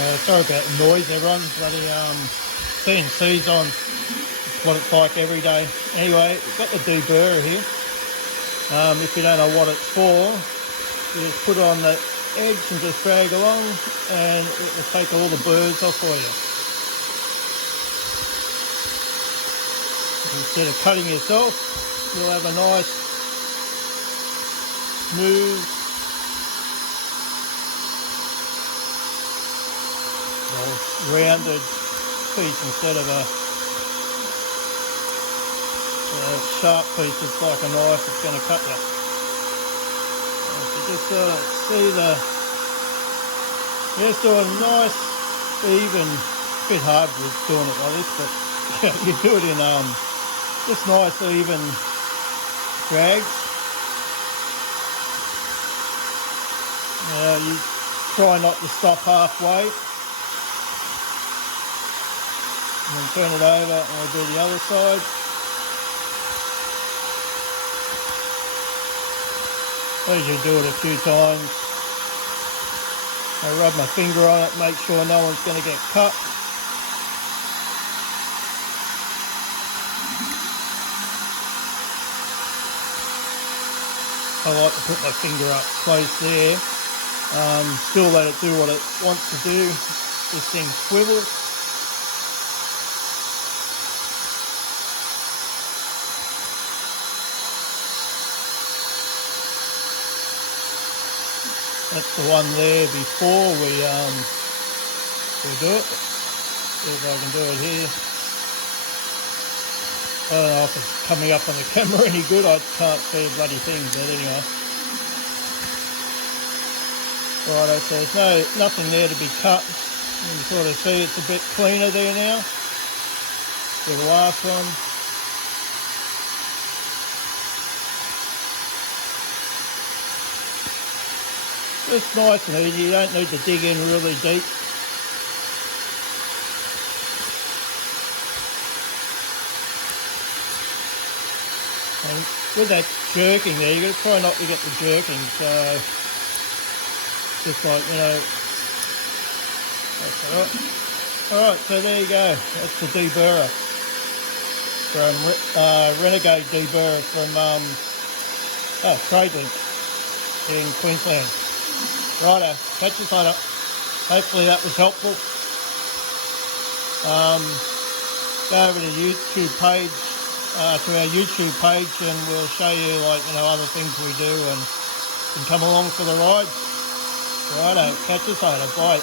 Sorry about the noise, everyone. Bloody CNC's on. It's what it's like every day. Anyway, we've got the deburrer here. If you don't know what it's for, you just put it on the edge and just drag along, and it will take all the burrs off for you. Instead of cutting yourself, you'll have a nice, smooth, rounded piece instead of a sharp piece. It's like a knife, it's going to cut you. If you just see just do a nice, even, bit hard with doing it like this, but you do it in just nice, even drags. You try not to stop halfway. And then turn it over and we'll do the other side. As you do it a few times, I rub my finger on it, make sure no one's going to get cut. I like to put my finger up close there, still let it do what it wants to do. This thing swivels. That's the one there before we do it. See if I can do it here. I don't know if it's coming up on the camera any good. I can't see a bloody thing, but anyway. Righto, so there's nothing there to be cut. You can sort of see it's a bit cleaner there now. The last one. It's nice and easy, you don't need to dig in really deep. And with that jerking there, you've got to try not to get the jerking, so just like, that's alright. Alright, so there you go, that's the deburrer from Renegade deburrer from Tradelink in Queensland. Righto, catch you later. Hopefully that was helpful. Go over to YouTube page, to our YouTube page, and we'll show you other things we do, and you can come along for the ride. Righto, catch you later. Bye.